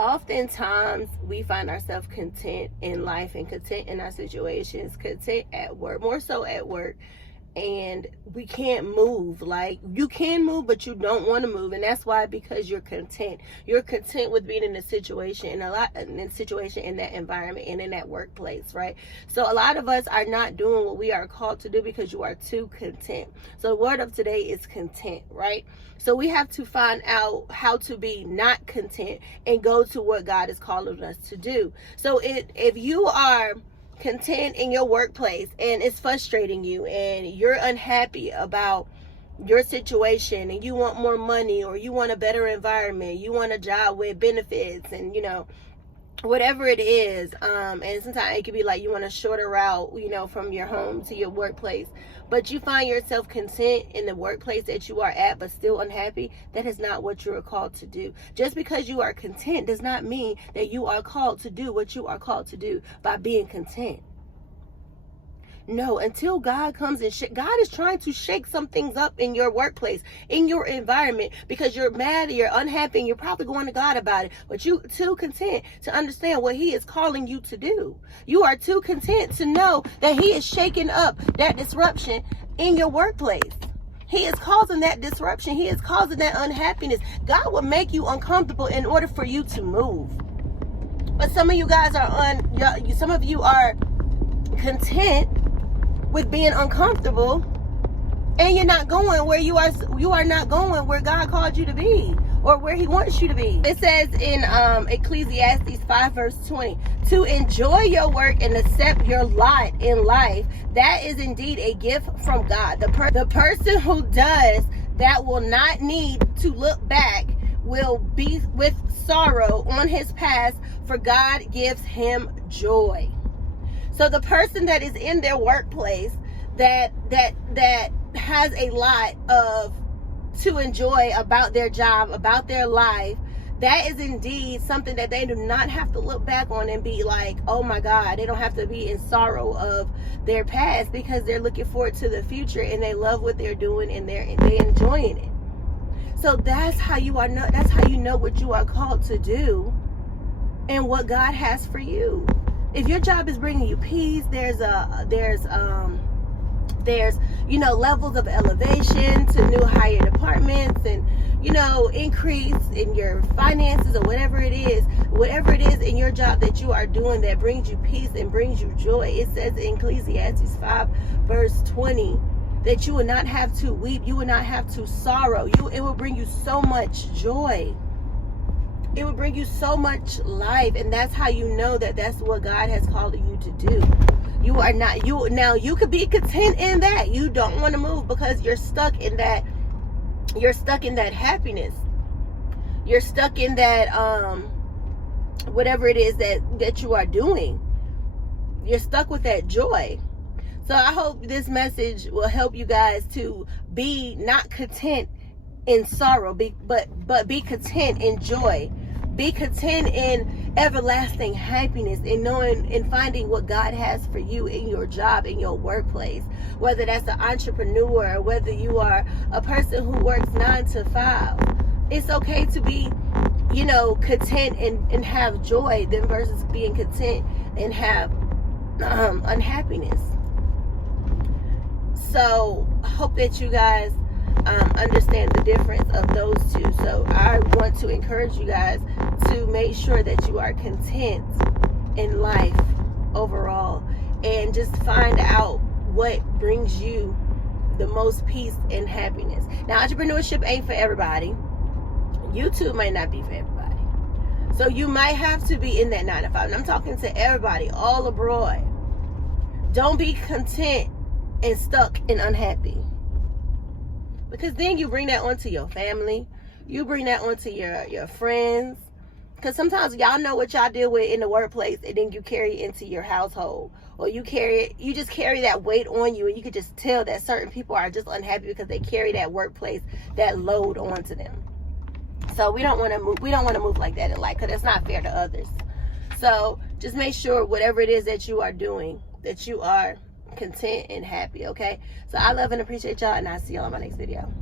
Oftentimes we find ourselves content in life and content in our situations, content at work, more so at work, and we can't move. Like, you can move, but you don't want to move, and that's why, because you're content with being in a situation, in that environment and in that workplace, right? So a lot of us are not doing what we are called to do because you are too content. So the word of today is content, right? So we have to find out how to be not content and go to what God is calling us to do. So if you are content in your workplace and it's frustrating you and you're unhappy about your situation and you want more money, or you want a better environment, you want a job with benefits, and whatever it is, and sometimes it could be like you want a shorter route, from your home to your workplace, but you find yourself content in the workplace that you are at but still unhappy, that is not what you are called to do. Just because you are content does not mean that you are called to do what you are called to do by being content. No, until God comes and God is trying to shake some things up in your workplace, in your environment, because you're mad, you're unhappy, and you're probably going to God about it, but you too content to understand what He is calling you to do. You are too content to know that He is shaking up that disruption in your workplace. He is causing that disruption. He is causing that unhappiness. God will make you uncomfortable in order for you to move. But some of you guys some of you are content with being uncomfortable, and you're not going where you are not going where God called you to be, or where He wants you to be. It says in Ecclesiastes 5 verse 20, to enjoy your work and accept your lot in life, that is indeed a gift from God. The person who does that will not need to look back will be with sorrow on his past, for God gives him joy. So the person that is in their workplace that has a lot to enjoy about their job, about their life, that is indeed something that they do not have to look back on and be like, oh my God. They don't have to be in sorrow of their past, because they're looking forward to the future and they love what they're doing and they're enjoying it. So that's how you know what you are called to do and what God has for you. If your job is bringing you peace, there's levels of elevation to new higher departments, and increase in your finances, or whatever it is in your job that you are doing that brings you peace and brings you joy. It says in Ecclesiastes 5 verse 20 that you will not have to weep, you will not have to sorrow. It will bring you so much joy. It will bring you so much life, and that's how you know that that's what God has called you to do. You could be content in that. You don't want to move because you're stuck in that. You're stuck in that happiness. You're stuck in that whatever it is that you are doing. You're stuck with that joy. So I hope this message will help you guys to be not content in sorrow, but be content in joy. Be content in everlasting happiness, in knowing and finding what God has for you in your job, in your workplace. Whether that's an entrepreneur, or whether you are a person who works 9 to 5, it's okay to be, content and have joy, than versus being content and have unhappiness. So I hope that you guys understand the difference of those two. So I want to encourage you guys to make sure that you are content in life overall, and just find out what brings you the most peace and happiness. Now, entrepreneurship ain't for everybody. YouTube might not be for everybody. So you might have to be in that 9 to 5. And I'm talking to everybody all abroad. Don't be content and stuck and unhappy, because then you bring that onto your family, you bring that onto your friends, because sometimes y'all know what y'all deal with in the workplace, and then you carry it into your household, or you just carry that weight on you, and you can just tell that certain people are just unhappy because they carry that workplace, that load onto them. So we don't want to move like that in life, because it's not fair to others. So just make sure whatever it is that you are doing, that you are content and happy. Okay, so I love and appreciate y'all, and I'll see y'all in my next video.